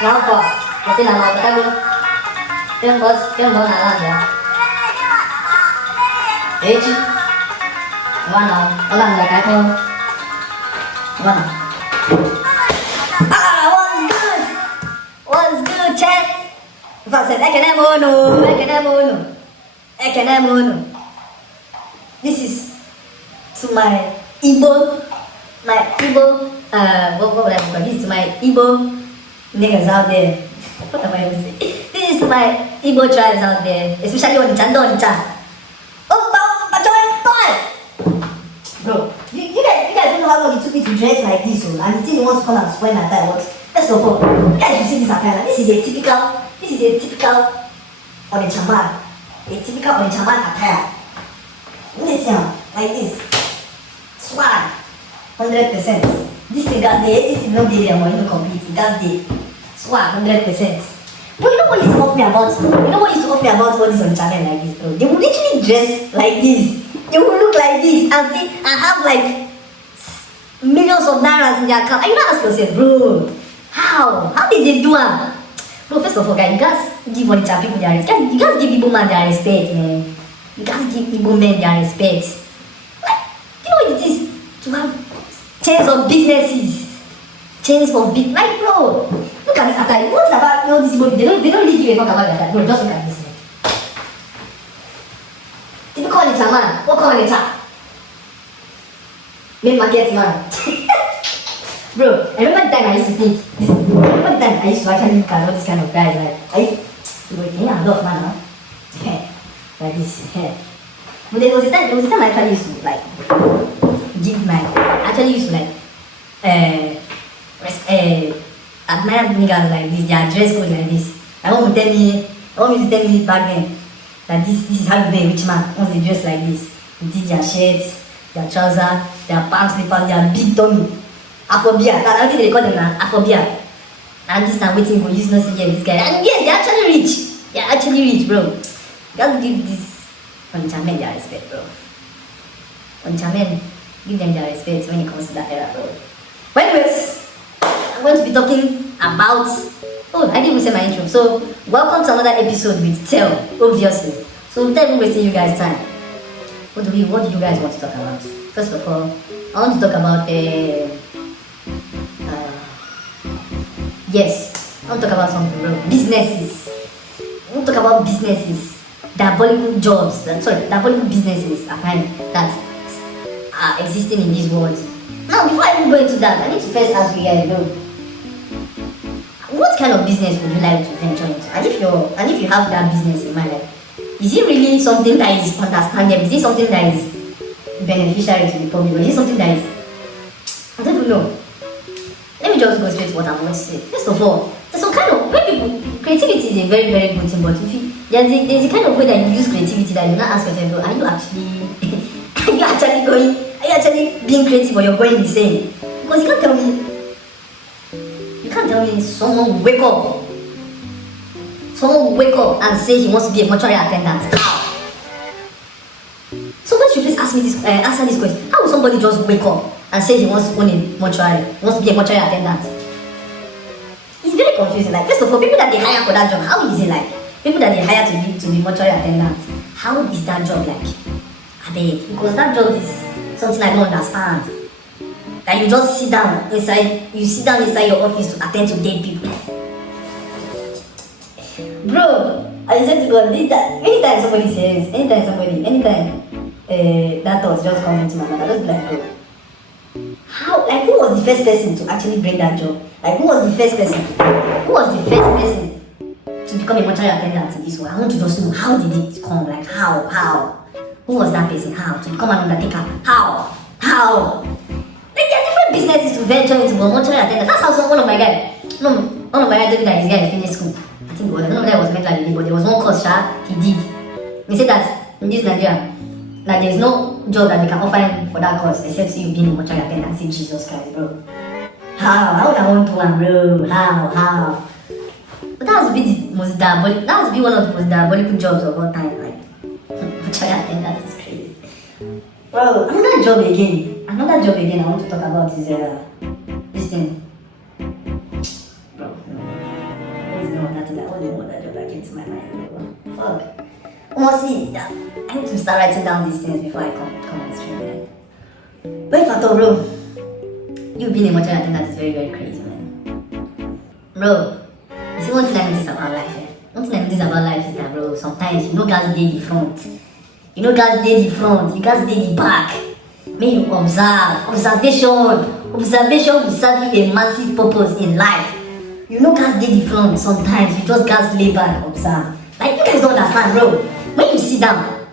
Ngapa? Berarti nama apa tahu? Yang bos nalar ya. Ci. Mana? Orang nggak kayak kau. Mana? What's good, chat? Vâng, sẽ cái này mono. This is to my Igbo, what would I call this? To my Igbo niggas out there. What am I going to say? This is to my Igbo tribes out there, especially Onitsha. Oh, bro, you guys don't know how long it took me to dress like this, and the thing wants to come and spoil my tie. What? First of all, you guys should see this attire. This is a typical Onitsha man. A typical Onitsha man attire. Listen, like this. Swag. 100%. This thing got there. This is not there anymore. You compete. It does the swag 100%. But you know what used to off me about? All this on channel like this, bro? They will literally dress like this. They will look like this and see and have like millions of nairas in their account. And you not ask yourself, bro, how did they do it? Bro, first of all, guys, you guys give Onitsha people their respect. You guys give Igbo man their respect, man. You guys give Igbo men their respect. Like, you know what it is to have chains of businesses. Like, bro, look at this attire. What's about this Igbo? They don't really give a fuck about that. Bro, just look at this. Typical Onitsha man. What call Onitsha? Main market man. Bro, I remember the time I used to think. I used to actually look at all these kind of guys. Like, I love man, huh? Like this. But there was a time I actually used to like admire niggas like this, their dress code like this. I want you to tell me back then that this is how you be a rich man once they dress like this. With their shirts, their trousers, their palm slippers, their big tummy. Aphobia. That's what they call them now. Aphobia. And this time waiting for you to see this guy. And yes, they're actually rich. Bro. Just give this Onitsha men their respect, bro. Onitsha men, give them their respect when it comes to that era, bro. But anyways, I'm going to be talking about... Oh, I didn't even say my intro. So, welcome to another episode with Tell, obviously. So, without even wasting you guys' time, what do you guys want to talk about? First of all, I want to talk about I want to talk about something, bro. Businesses. I want to talk about businesses. Diabolical businesses that are existing in this world. Now, before I even go into that, I need to first ask you guys, bro. What kind of business would you like to venture into? And if you have that business in mind, like, is it really something that is understandable? Is it something that is beneficial to the public? Or is it something that is... I don't even know. Let me just go straight to what I want to say. First of all, there's some kind of... creativity is a very, very good thing, but there's a kind of way that you use creativity that you not ask yourself, bro, are you actually being creative, or you're going insane? Because you can't tell me someone will wake up and say he wants to be a mortuary attendant. How? Somebody should please answer this question. How will somebody just wake up and say he wants to own a mortuary, wants to be a mortuary attendant? It's very confusing. Like, first of all, people that they hire for that job, how is it like? People that they hire to be mortuary attendants, how is that job like? Because that job is something I don't understand. That you just sit down inside your office to attend to dead people. Bro, I said to God, anytime that thought just comes into my mind, I just be like, bro, how, like, who was the first person to actually bring that job? Like, who was the first person to become a mortuary attendant in this world? I want to just know, how did it come? Like, how? Who was that person? How? To become an undertaker? How? Like, there are different businesses to venture into, but mortuary attendant. That's how one of my guys told me that his guy finished school. I think I don't know that was mentally, but there was one course he did. He said that in this Nigeria, like, there's no job that they can offer him for that course except you being a mortuary attendant. Say, Jesus Christ, bro. How would I want to one, bro? How? But that would be one of the most diabolical jobs of all time. Like, mortuary attendant is crazy. Bro, another job again I want to talk about is this thing. Bro, one that just came to my mind. Fuck. Honestly, I need to start writing down these things before I come on stream, man. But if I thought, bro, you being a mother, I think that is very, very crazy, man. Bro, you see one thing I notice about life, eh? One thing I notice about life is that, bro, sometimes you know guys dey the front. You know guys dey the front, you guys dey the back. May you observe. Observation will serve you a massive purpose in life. You know guys dey the front sometimes, you just guys lay back, observe. Like you guys don't understand, bro. When you sit down,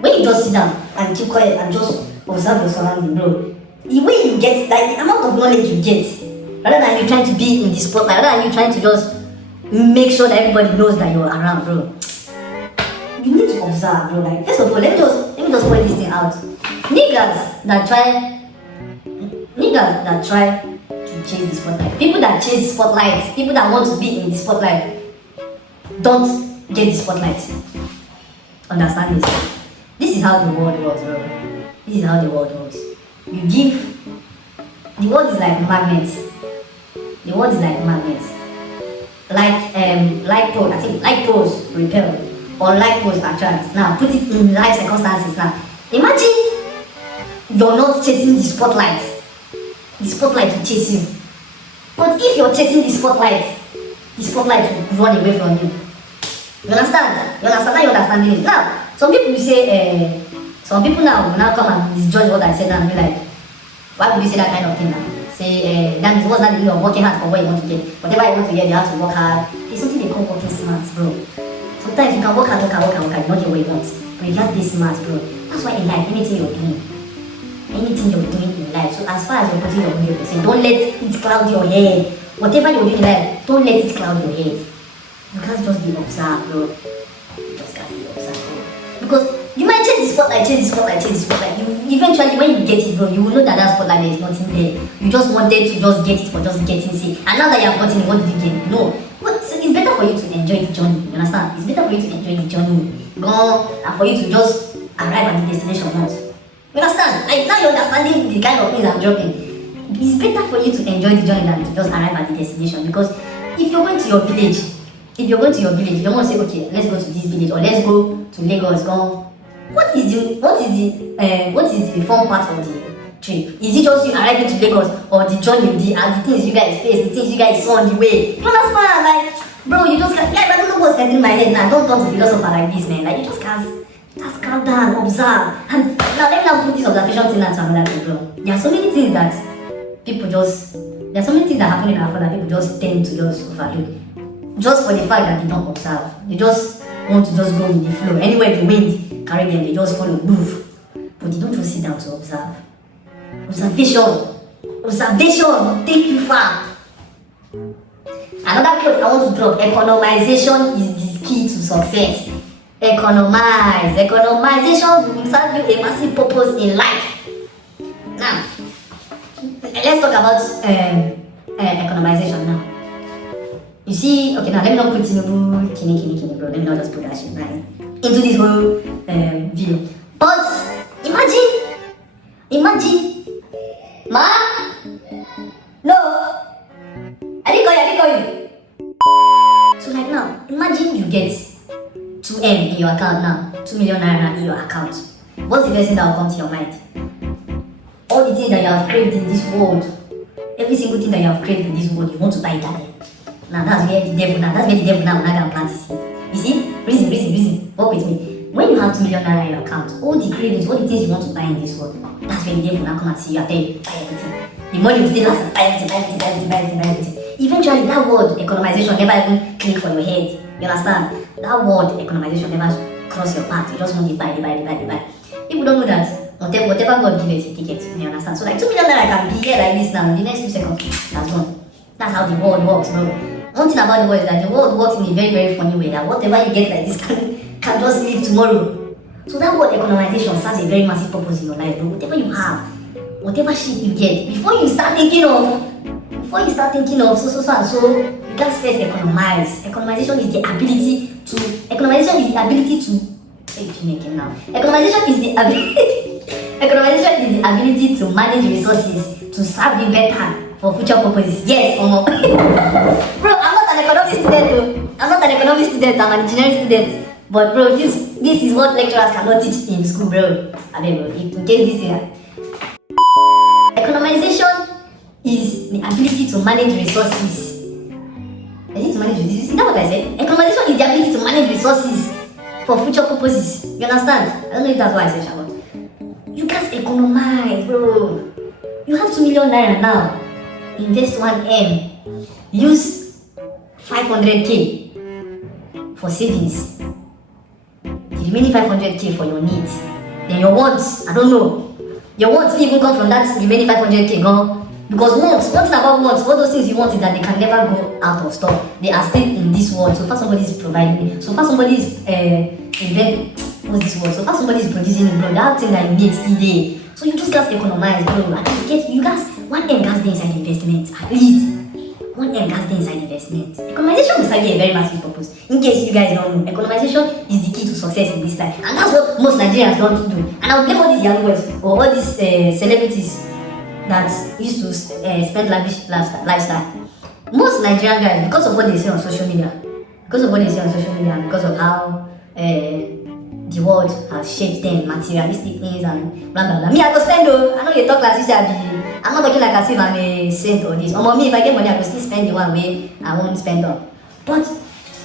when you just sit down and keep quiet and just observe your surroundings, bro, the way you get, like the amount of knowledge you get, rather than you trying to be in the spotlight, rather than you trying to just make sure that everybody knows that you're around, bro. You need to observe, bro. Like first of all, let me just point this thing out. Niggas that try to chase the spotlight, people that chase the spotlight, people that want to be in the spotlight, don't get the spotlight. Understand this? This is how the world works, bro. This is how the world works. You give. The world is like magnets. The world is like magnets. Like poles. I think like poles repel or like poles attract. Now put it in life circumstances. Now imagine you're not chasing the spotlight. The spotlight will chase you. But if you're chasing the spotlight will run away from you. You understand? Now you understand it. Now, some people will say, some people now will now come and misjudge what I said and be like, why would you say that kind of thing now? Say, that is what's not the meaning of working hard for what you want to get. Whatever you want to get, you have to work hard. It's something they call working smart, bro. Sometimes you can work hard, you not get what you want. But you just be smart, bro. That's why in life, anything you're doing in life, so as far as you're putting your 100%, don't let it cloud your head. Whatever you're doing in life, don't let it cloud your head. You can't just be observed, bro. You just can't be observed, bro. Because you might chase the spotlight. Eventually, when you get it, bro, you will know that spotlight there is nothing there. You just wanted to just get it for just getting it. And now that you have gotten it, what did you get? No. But so it's better for you to enjoy the journey. You understand? It's better for you to enjoy the journey. And for you to just arrive at the destination once. You understand? Like now you're understanding the kind of things I'm dropping. It's better for you to enjoy the journey than to just arrive at the destination. Because if you're going to your village, you don't want to say, okay, let's go to this village or let's go to Lagos. What is the fun part of the trip? Is it just you arriving to Lagos or the journey, the things you guys face, the things you guys saw on the way? You understand? Like, bro, you just can't. Like, I don't know what's in my head now. Don't talk to philosopher like this, man. Like, you just can't. Just calm down, observe. And now let me now put this observation thing into another thing, bro. There are so many things that happen in our life that people just tend to just overlook. Just for the fact that they don't observe. They just want to just go with the flow. Anywhere the wind carry them, they just follow, move. But they don't just sit down to observe. Observation will take you far. Another quote I want to drop: economization is the key to success. Economization will serve you a massive purpose in life. Now, let's talk about economization now. You see, okay, now let me not put kini, bro. Let me not just put that shit right into this whole video. But imagine, ma, no, I didn't call you. So like now, imagine you get 2M in your account now, 2 million naira in your account. What's the first thing that will come to your mind? All the things that you have craved in this world, every single thing that you have craved in this world, you want to buy it again. Now that's where the devil now can plant his seed. You see? Reason. Work with me. When you have 2 million naira in your account, all the cravings, all the things you want to buy in this world, that's when the devil now come and see you and tell you, buy everything. The money will still last, buy everything. Eventually, that word economization never even click for your head. You understand? That word economization never cross your path. You just want to buy. People don't know that whatever God gives you, he gets. You understand? So like 2 million naira can be here like this now. In the next 2 seconds, that's gone. That's how the world works, bro. One thing about the world is that the world works in a very, very funny way. That whatever you get like this can just leave tomorrow. So that word economization serves a very massive purpose in your life, bro. Whatever you have, whatever shit you get, before you start thinking of so and so, you can't first economize. Economization is the ability to manage resources to serve you better for future purposes. Yes or no? Bro, I'm not an economist student though. I'm not an economics student, I'm an engineering student. But bro, this is what lecturers cannot teach in school, bro. I mean, bro, in case this year. Economization is the ability to manage resources. Is that what I said? Economization is the ability to manage resources for future purposes. You understand? I don't know if that's what I said, Charlotte. You can't economize, bro. You have 2 million naira now. Invest 1M. Use 500k for savings. The remaining 500k for your needs. Then your wants, I don't know. Your wants even come from that remaining 500k, go. Because one thing about wants, all those things you want is that they can never go out of stock. They are still in this world. So far somebody is providing it. So far somebody is what's this word? So far somebody is producing it, bro. That thing that you need is there. So you just guys economize, bro. At least you guys 1M gas day inside investment. At least 1M gas day inside investment. Economization is actually a very massive purpose. In case you guys don't know, economization is the key to success in this life. And that's what most Nigerians don't do. And I'll blame all these young boys or all these celebrities that used to spend lavish lifestyle. Most Nigerian guys, because of what they say on social media, because of how the world has shaped them, materialistic things and blah blah blah. Me, I go spend though. I know you talk like this, I'm not talking like as if I'm a saint or this. Or me, if I get money, I go still spend the one way I won't spend on. But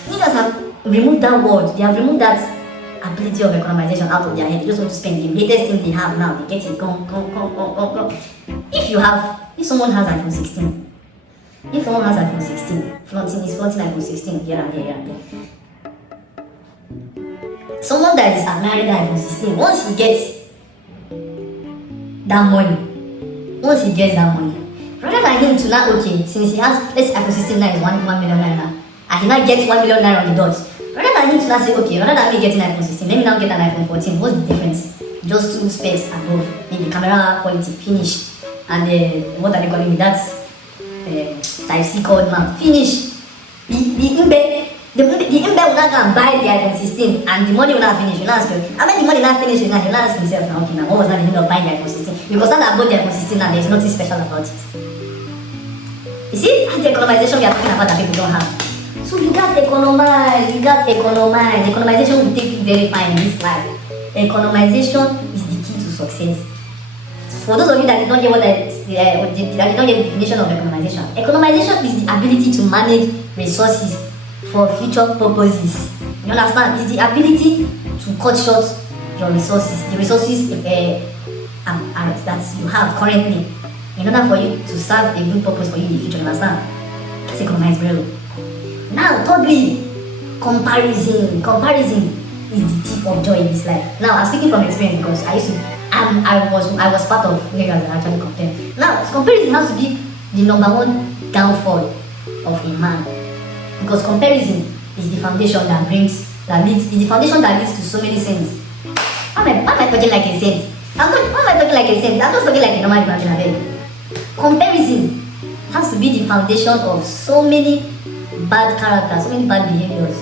niggas have removed that word. They have removed that ability of economization out of their head. They just want to spend the latest thing they have now. They get it, go. If someone has iPhone 16, flaunting iPhone 16 here and there. Someone that is married iPhone 16, once he gets that money, rather than him to now, okay, since he has, let's say iPhone 16 now is 1 million naira, and he now gets 1 million naira on the dot, rather than him to now say, okay, rather than me getting iPhone 16, let me now get an iPhone 14, what's the difference? Just 2 specs above, maybe camera quality, finish, and what are they calling it? That's Type-C code now, finish. The imbe will not go and buy the iPhone 16 and the money will not finish. You know, ask you, how many money not finish? You know, ask himself now, okay, now what was not the need of buying the iPhone 16? Because now that I bought the iPhone 16 now, there's nothing special about it. You see, that's the economization we are talking about that people don't have. So you guys economize. Economization will take you very far in this life. Economization is the key to success. For those of you that did not hear that did not hear the definition of economization. Economization is the ability to manage resources for future purposes. You understand? It's the ability to cut short your resources, the resources that you have currently, in order for you to serve a good purpose for you in the future. You understand? Let's economize, bro. Now, thirdly, comparison. Comparison is the thief of joy in this life. Now, I'm speaking from experience because I was part of niggas that actually compare. Now, comparison has to be the number one downfall of a man. Because comparison is the foundation that leads to so many sins. Why am I talking like a saint? Why am I talking like a saint? I'm just talking like a normal human. Comparison has to be the foundation of so many bad characters, so many bad behaviors.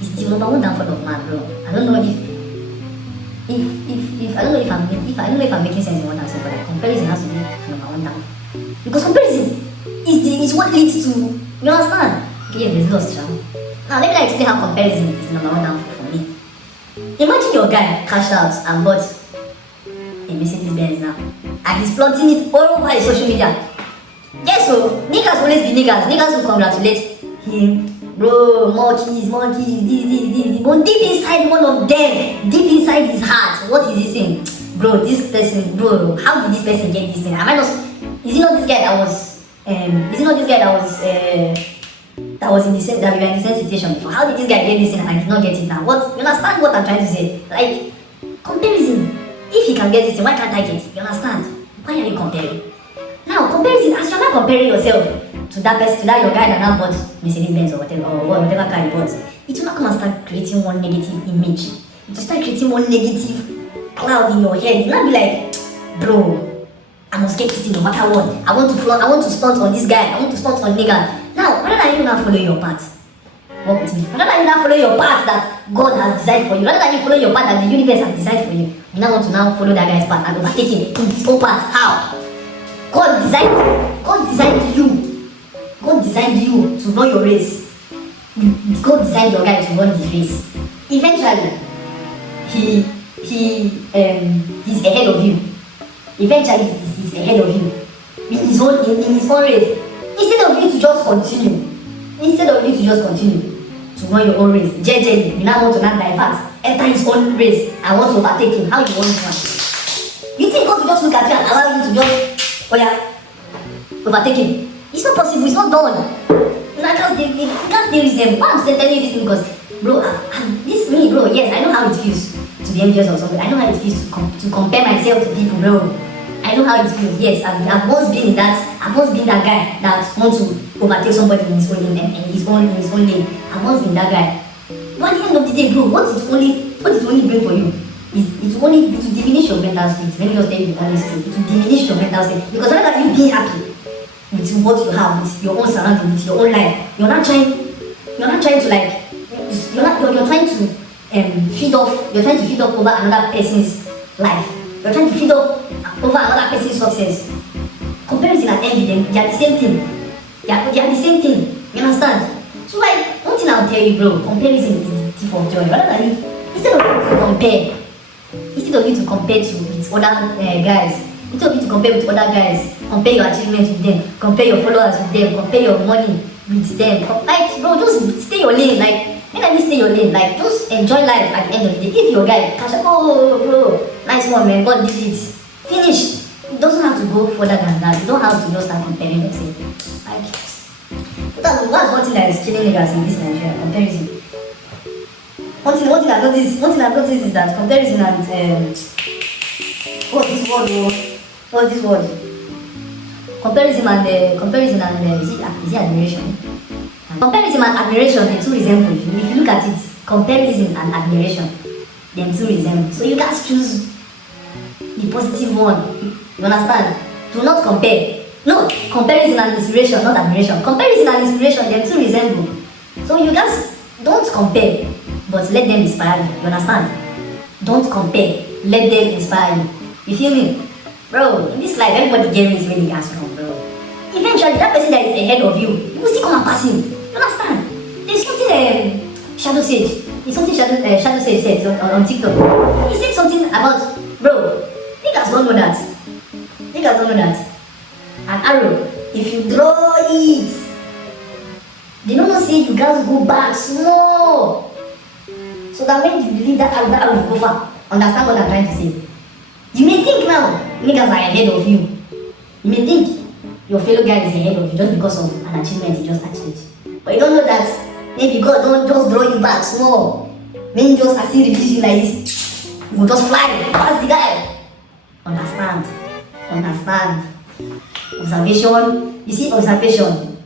It's the number one downfall of man, bro. I don't know if I'm making sense in what I'm saying, but like, comparison has to be the number one downfall. Because comparison is what leads to, you understand? Okay, there's lost, child. Now let me explain how comparison is the number one downfall for me. Imagine your guy cashed out and bought a Mercedes Benz now, and he's flaunting it all over his social media. Yes, so niggas always be niggas. Niggas will congratulate him. Bro, more keys, this. But deep inside one of them, deep inside his heart, what is he saying? Bro, this person, bro, how did this person get this thing? Is he not this guy that was in the same situation before? How did this guy get this thing and I did not get it now? What, you understand what I'm trying to say? Like, comparison. If he can get this thing, why can't I get it? You understand? Why are you comparing? Now, comparison, as you're not comparing yourself to that person, to that your guy that now bought Mercedes Benz or whatever car he bought, it will not come and start creating one negative image. It will start creating one negative cloud in your head. It will not be like, bro, I must get this thing no matter what. I want to stunt on this guy. I want to stunt on nigga. Now, rather than you not follow your path, work with me. Rather than you not follow your path that God has designed for you, rather than you follow your path that the universe has designed for you, you now want to now follow that guy's path and overtake him in his own path. How? God designed you to run your race. you go decide your guy to run his race. Eventually, he's ahead of you. Eventually, he's ahead of you in his own race. Instead of you to just continue to run your own race, JJ, you now want to not divert, enter his own race and want to overtake him. How you want to run? You think God will just look at you and allow you to just, overtake him? It's not possible. It's not done. You can't deal with them. Why I'm telling you this thing because, bro, this me, bro. Yes, I know how it feels to be envious of something. I know how it feels to compare myself to people, bro. I know how it feels. Yes, I've once been in that. I've once been that guy that wants to overtake somebody in his own lane and in his own lane. I've once been that guy. But at the end of the day, bro, what it only bring for you? It will diminish your mental state. Let me just tell you the honest truth. It will diminish your mental state because rather than you being happy with what you have, with your own surroundings, with your own life, you're not trying to like, you're trying to feed off over another person's life. You're trying to feed off over another person's success. Comparison and envy, they are the same thing. They are the same thing. You understand? So like, one thing I'll tell you, bro, comparison is the thief of joy. Rather than you, instead of you to compare with other guys, instead of you to compare with other guys, compare your achievements with them, compare your followers with them, compare your money with them. Like, bro, just stay your lane. Like, when I mean stay your lane, like, just enjoy life at the end of the day. If your guy catch up, oh, bro, nice one, man, God did it. Finish. It doesn't have to go further than that. You don't have to just start comparing yourself. Like, that's one thing that is killing niggas in this Nigeria, comparison. One thing I've noticed is that comparison and what's this word? Comparison and is it admiration? Comparison and admiration, they two resemble. If you look at it, comparison and admiration, them two resemble. So you guys choose the positive one. You understand? Do not compare. No, comparison and inspiration, not admiration. Comparison and inspiration, them two resemble. So you guys don't compare, but let them inspire you. You understand? Don't compare, let them inspire you. You feel me? Bro, in this life, everybody gets really strong, bro. Eventually, that person that is ahead of you, you will still come and pass him. You understand? There's something Shadow Sage. It's something Shadow Sage said on TikTok. He said something about, bro, niggas don't know that. An arrow, if you draw it, they don't say you guys go back small. So that when you believe that arrow will go far. Understand what I'm trying to say? You may think now, niggas are ahead of you. You may think your fellow guy is ahead of you just because of an achievement you just achieved. But you don't know that maybe God don't just draw you back small. When you just actually release you like this, you will just fly past the guy. Understand? Observation. You see, observation.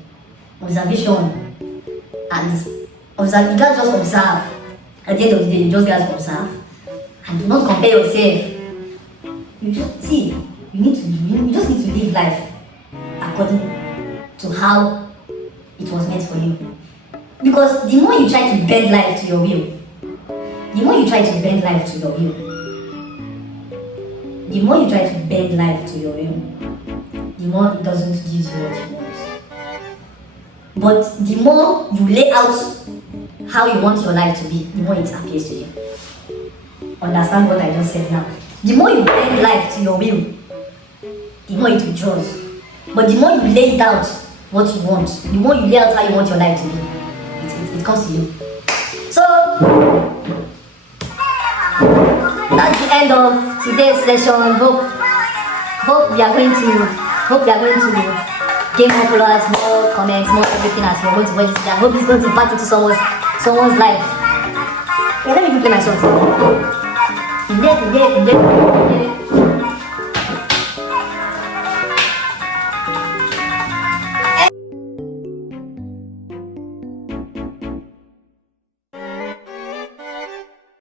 And observe. You can't just observe. At the end of the day, you just guys observe. And do not compare yourself. You just see. You just need to live life according to how it was meant for you. Because the more you try to bend life to your will, the more it doesn't give you what you want. But the more you lay out how you want your life to be, the more it appears to you. Understand what I just said now? The more you bend life to your will, the more it withdraws. But the more you lay it out what you want, the more you lay out how you want your life to be, it comes to you. So that's the end of today's session. Hope we are going to gain more followers, more comments, more everything as you're going to watch this. I hope it's going to impact into someone's life. Yeah, let me play my song.